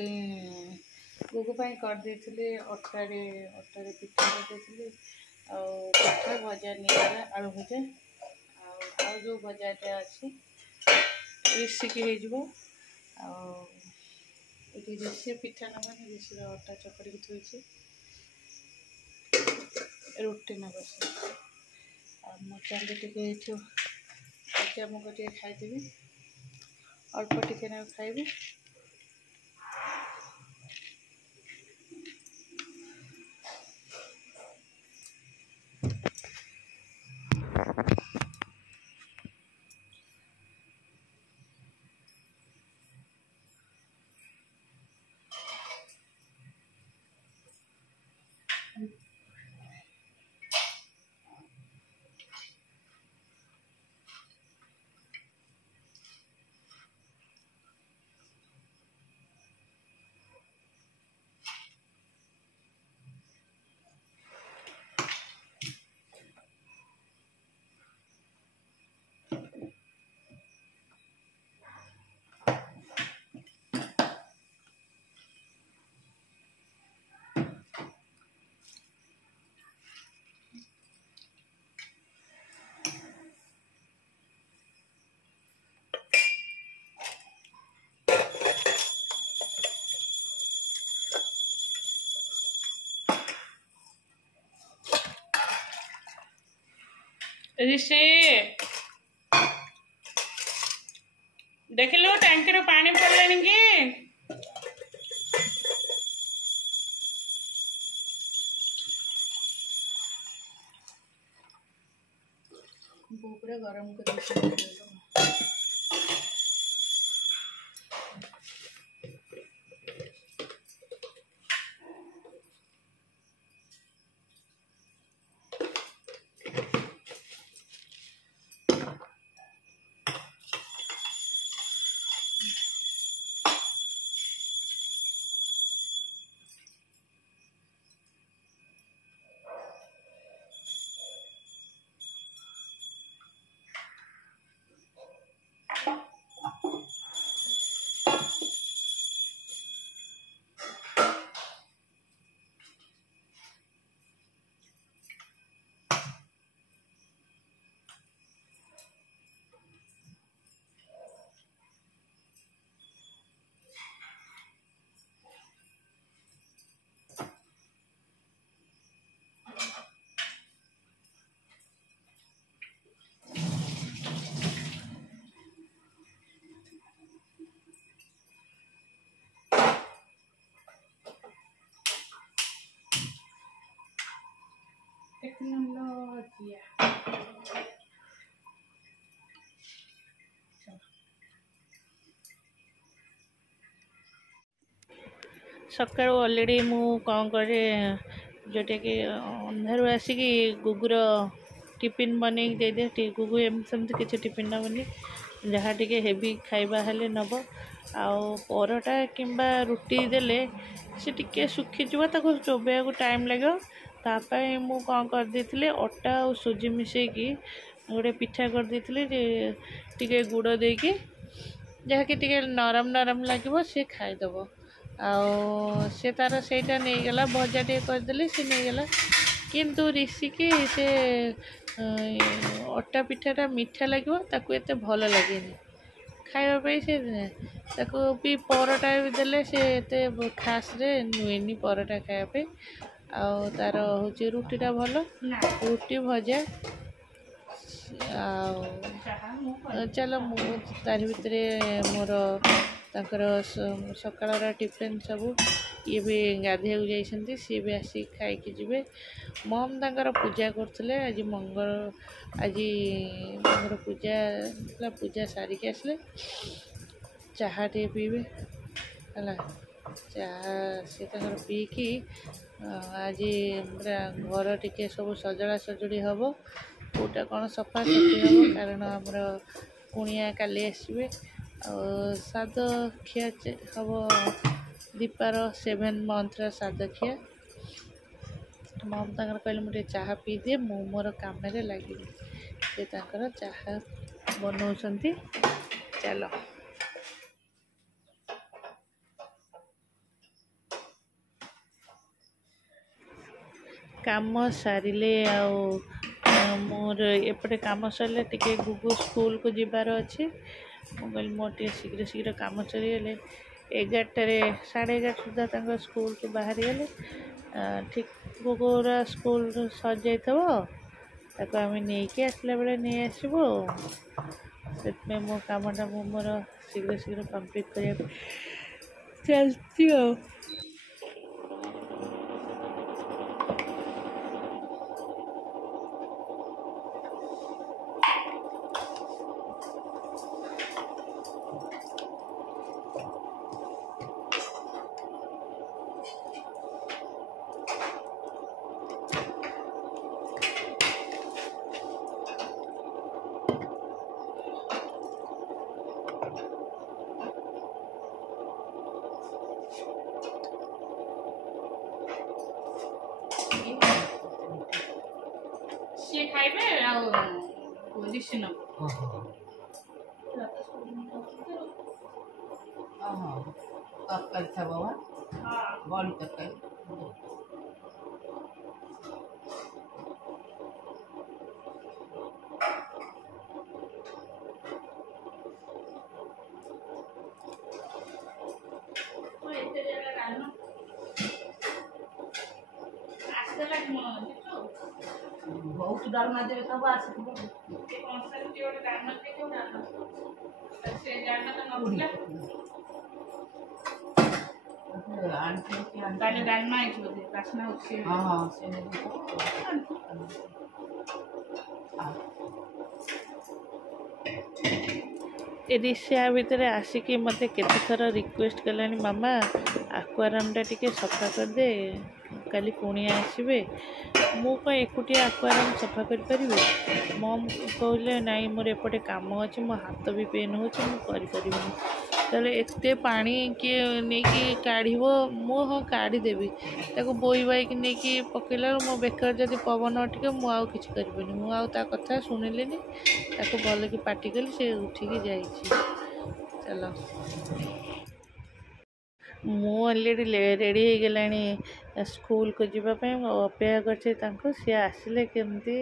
गुगु कर देथिले अटारे पिठा कर देथिले पिठा भजा नहीं आलू भजा आ जो भजाटा अच्छी रेसिकी हो रेसी पिठा नबानी रेसी अटा चकड़ी थोड़ी रुटी नब से चांदी टे मुग टे खाईदेवी अल्प टिके ना खाइबी ऋषि देख लो टैंकी रो पानी पड़लानी कि पूरा गरम कर टेक्नोलॉजी सका अलरेडी मु कौन करे जोटा कि अंधारू आसिकी गुगुर टिफिन बन दे दे गुगु एमती किसी टिफिन नबनी जहाँ टे हेवी खाइबा हेले नब आउ परोटा किंबा रुटी देले से टिके सुखीज चोबेया को टाइम लगे तापाई मु कौन कर देथिले अटा और सुजी मिसेकी गोटे पिठा कर देथिले टिके गुड़ देकी जहाँ कि टिके नरम नरम लगे सी खाईदब से तार सेटा नहीं गला भजा टे करदेले सी नहीं गला किंतु ऋषिकी से अटा पिठाटा मीठा लगे ताकू एते भल लगे खावाई से भी परोटा भी देले से एते खास रे नुएनी परोटा खायापे आउ तार हूँ रुटीटा भल रुटी भजा चलो तार भितर मोर ताकर सकाळ टिफिन सब ये भी गाधे जाइए सी भी आसिक खाई जी मम तांकर पूजा करते आज मंगल आज पूजा पूजा सारिक आसले चाहा टे पीबे है चाहा से पीकी आज घर टिके सब सजड़ा सजड़ी हम कौटा कौन सफा सफी हम कारण आमर कुणिया काली आसबे साद खिया हम दीपार 7 मंथर साद खिया मम तांकर कहले मुझे चाहा पी दिए मु मोर काम लगे से चाहा बनाऊँ चलो काम सारिले मोर एपटे काम सरले टिके गुगु स्कूल को जीवार अच्छे मोबाइल मोर टे शीघ्र शीघ्र काम सरीगले 11 11:30 सुधा तक स्कूल को बाहरी गले ठीक गुगुरा स्कूल सर जाइब आम नहीं आसला बेले नहीं आसबो से मो कामटा मोर शीघ्र शीघ्र कंप्लीट कर चलती हो। सी खाइबे दिसन तरकारी था बाबा बड़ी तरकारी बहुत डालना देवे तब आ सकबो डालमा रिक्शा भितर आसिकी मत केते थर रिक्वेस्ट कलानी मामा आक्वारियम टिके सफा कर दे काली कुणिया आसबे मु कौन एकुटिया आक्वारियम सफा कर पारिबे मम कहले नाई मोर एपटे काम अच्छे मो हाथ भी पेन होचे मु करि परिबिनी ताले एते पानी के नेकी काढ़िबो मु हाँ काढ़ी देबी ताको बोई बाई कि नेकी पकेला मो बेकर जदि पवन टिके मु आउ किछ करिबेनी मु आउ ता कथा सुनिलेनी ताको भल कि पाटी कली से उठिकी जाइछि। चलो मु अलरेडी रेडी हो गलानी स्कूल को जीवाई अपेक्षा कर सी आसिले केमती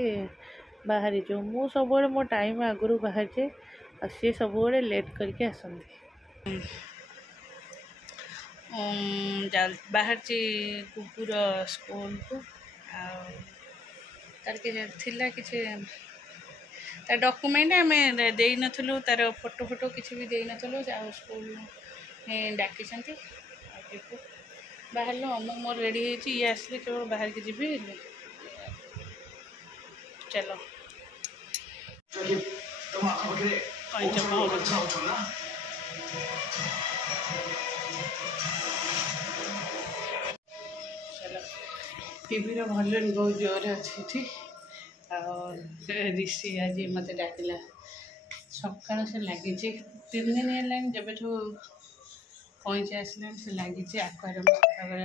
बाहरी जो मु सब मो टाइम आगु बाहर जाए सी सब लेट करके आसती बाहर कुकुर स्कूल को तार कि डॉक्यूमेंट आम दे नथुलु तार फोटो फोटो किसी भी दे नथुलु स्कूल डाकी बाहर मोर रेडी ये आसले केवल बाहर के जी चलो चलो टीवी भल्यूम बहुत जोर अच्छी ऋषि आज मत डाकिला सका से लगी 3 दिन है जब पहुँचे आसला से लगी आक्वारियम सफा कर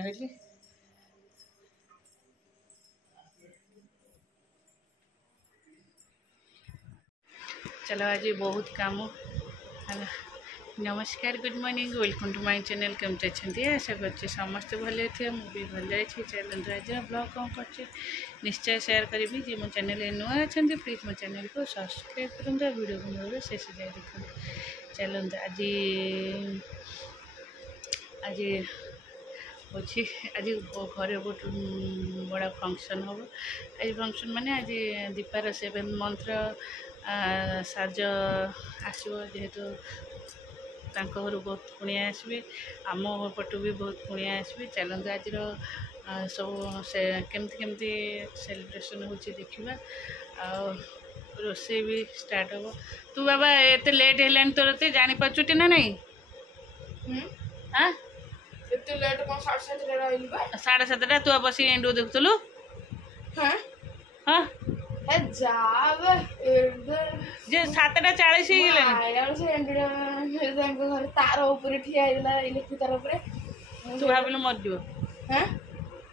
चलो आज बहुत काम नमस्कार good morning welcome to my channel केमती अच्छे आशा कर समस्ते भले थे मुझे भल जाए चैनल आज ब्लॉग कौन कर निश्चय शेयर करी जी मो चैनल नुआ अच्छा प्लीज मो चैनल को सब्सक्राइब करूँ वीडियो को मोर शेष जाए देखो चलते आज अच्छी आज घरे बहुत बड़ा फंक्शन हम आज फंक्शन माने आज दीपार 7 मंथ साज आसो जेहेतु घर बहुत कुणिया आसबे आम पटू भी बहुत कुणिया आसबे चलते आज सब से केमती सेलिब्रेशन हो देखा रोसे भी स्टार्ट हम तू बाबा एत लेट है तोर ते जानी पाचुटी ना नहीं हाँ 7:30 तू बस एंडो देखुलु हाँ जे 7:40 तू भाविलु मरजो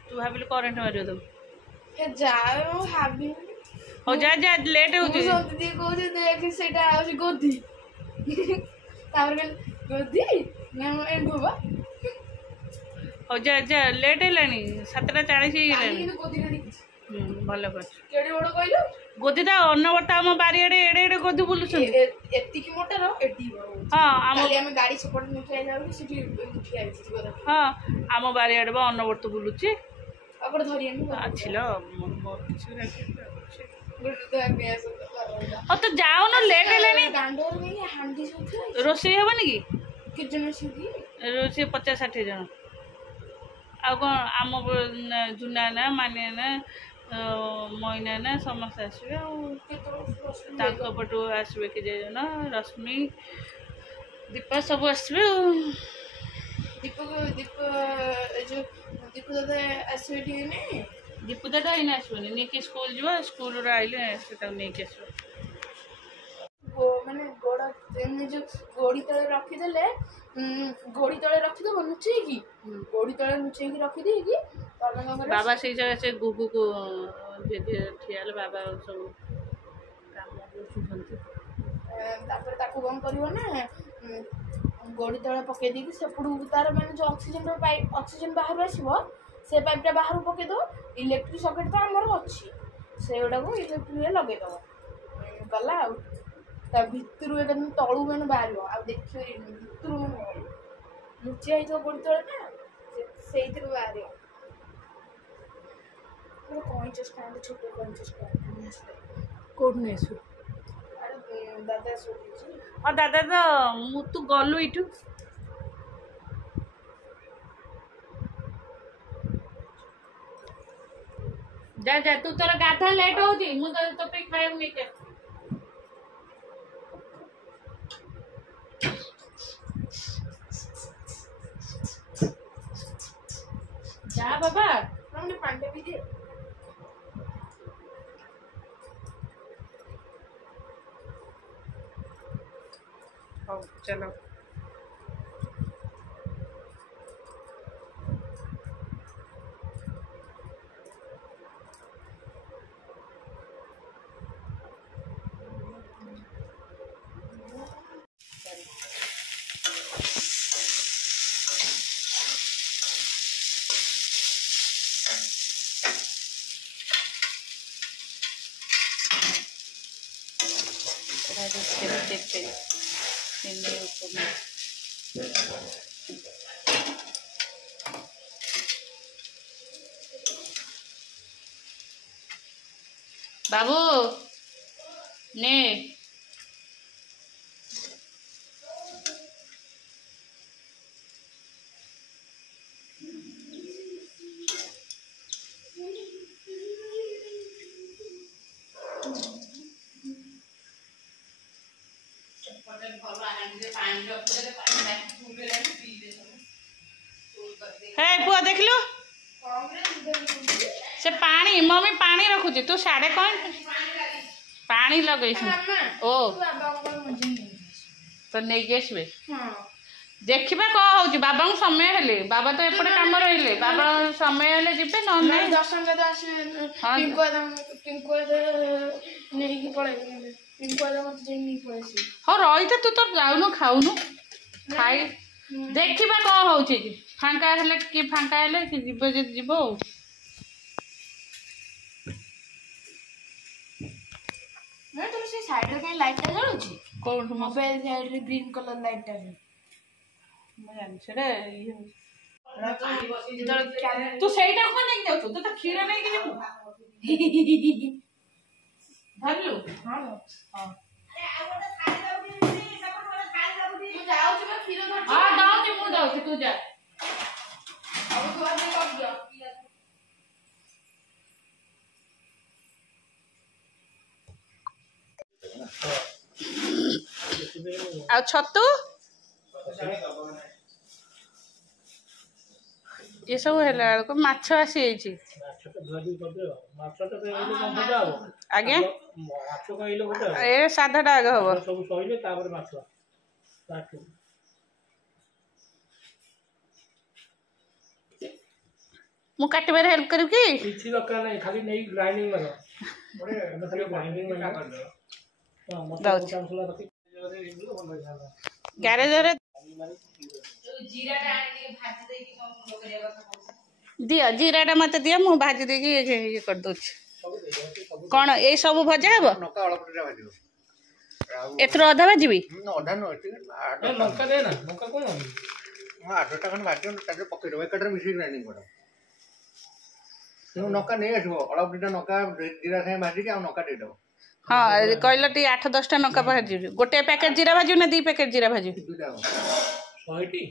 तू भाविलु करेंट मारियो तो हो जा जा लेट हो गोदी हो जा जा लेट है 7:40 गोदी ଭଲ କରୁଛୁ। କେଡେ ବଡ କହିଲୁ? ଗୋଦିଟା ଅନ୍ନବର୍ତ୍ତା ଆମ ବାରିଆଡେ ଏଡେ ଏଡେ ଗୋଦି ବୁଲୁଛନ୍ତି। ଏତିକି ମୋଟାର ଏଠି। ହଁ ଆମ ଆମେ ଗାଡି ସେପଟେ ନେଇକି ଆଇଲା ବେଳକୁ ସେଠି ଠିଆ ହେଇଛି। ହଁ ଆମ ବାରିଆଡେ ବା ଅନ୍ନବର୍ତ୍ତ ବୁଲୁଛି। ଆପଣ ଧରି ଆସିଲ ମୋର କିଛି ହଉ ତ ଯାଉନ ଲେଟ୍ ହେଲାଣି। ରୋଷେଇ ହବନି କି? ରୋଷେଇ 50-60 ଜଣ। ଆଉ କ'ଣ ଆମ ଜୁନା ନା ମାନିଆ ନା ମଇନା ନା ସମସ୍ତେ ଆସିବେ ଆଉ। ତାଙ୍କ ପଟୁ ଆସିବେ କେତେ ଜଣ, ରଶ୍ମି ଦୀପା ସବୁ ଆସିବେ ଆଉ। ଦୀପ ଦାଦା ଆସିବେ ଟିକେ ନାଇଁ? ଦୀପୁ ଦାଦା ଏଇନେ ଆସିବନି, ନେଇକି ସ୍କୁଲ ଯିବ, ସ୍କୁଲରୁ ଆଇଲେ ସେ ତାକୁ ନେଇକି ଆସିବ। ମାନେ ଗୋଡ଼ ଯୋଉ ଗୋଡ଼ି ତଳେ ରଖିଦେଲେ, ଗୋଡ଼ି ତଳେ ରଖିଦେବ ଲୁଚେଇକି, ଗୋଡ଼ି ତଳେ ଲୁଚେଇକି ରଖିଦେଇକି ବାବା ସେଇ ଜାଗା ସେ ଗୁଗୁକୁ ଠିଆ ହେଲେ ବାବା ସବୁ କାମ ବୁଝୁଛନ୍ତି। ତାପରେ ତାକୁ କ'ଣ କରିବ ନା ଗୋଡ଼ି ତଳେ ପକେଇ ଦେଇକି ସେପଟକୁ ତାର ମାନେ ଯେଉଁ ଅକ୍ସିଜେନ୍ ବାହାରୁ ଆସିବ ସେ ପାଇପ୍ଟା ବାହାରକୁ ପକେଇଦେବ। ଇଲେକ୍ଟ୍ରିକ୍ ସକେଟ୍ ତ ଆମର ଅଛି, ସେଗୁଡ଼ାକୁ ଇଲେକ୍ଟ୍ରିକ୍ରେ ଲଗେଇଦେବ। ଗଲା ଆଉ ତା ଭିତରୁ ଏକାଦମ ତଳୁ ମାନେ ବାହାରିବ, ଆଉ ଦେଖିବ ଭିତରୁ ମାନେ ବାହାରିବ। ଲୁଚିଆ ହେଇଥିବ ଗୋଡ଼ି ତଳେ ନା, ସେଇଥିରୁ ବାହାରିବ। କଇଁଚ ଷ୍ଟାଣ୍ଡ, ଛୋଟ କଇଁଚ ଷ୍ଟାଣ୍ଡ କୋଉଠୁ ନେଇ ଆସିବୁ? ଦାଦା ଶୋଇଛି। ହଁ ଦାଦା ତ ତୁ ଗଲୁ ଏଇଠୁ। ଯା ଯା, ତୁ ତୋର ଗାଧା ଲେଟ୍ ହଉଛି, ମୁଁ ତୋ ପାଇଁ ଖାଇବାକୁ ନେଇକି ଆସିବି। ଯା ବାବା, ପାଣିଟା ବି ଦିଏ। ହଉ ଚାଲ। बाबू ने पुआ देख लु से पानी मम्मी पानी रखुची तू साढ़े कौन पानी लगे ओ तो नहीं आसबे देखा कौन हो बाबा समय हेले बाबा तो एपटे काम रही बाबा समय हेले जी ना दर्शन दादा आसवे हाँ रही थे तू तो जाऊनु खाऊनु खाई देखा कौन हो फांका हेले कि फांका हेले कि जीव जी जीव तुम से साइड रे कहीं लाइट टा जळुची कोन मोबाइल साइड रे ग्रीन कलर लाइट टा मैं जान छड़े तू सेटा को नहीं जाऊ तू तो खीर नहीं के जाऊ धरलु हां हां अरे आ गोटे खाली दउनी सब गोटे खाली दउनी तू जाऊ छ खीर धर हां दाऊ छी मु जाऊ छी तू जा अब तू आजे कर दियो आ छतु ये सब है माछ आसी आज्ञा ए साधाटा आगे हम मु काटबार हेल्प करू कि खाली नहीं ग्राइंडिंग ग्यारेज दियो जीराटा मत दियो मु भाजी देगी ये कर दूँ कौन ये सब भजा हे नका अलग दिटा भाजिबो एथरो अधा भाजी अधा न ए लंका दे ना लंका कौन है 8टा खन भाजियो ताजे पकई दो एकटर मिसी ग्राइंडिंग करो तेणु नका नहीं आसो अलग दिटा नका जीरा से भाजी के आ नका दे दो हाँ कहल टी 8-10टा नका भाजी गोटे पैकेट जीरा भाजी ना 2 पैकेट जीरा भाजी दुटा 100टी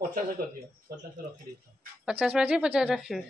50 कर दियो 50 रख दी 50 भाजी 50 रखिए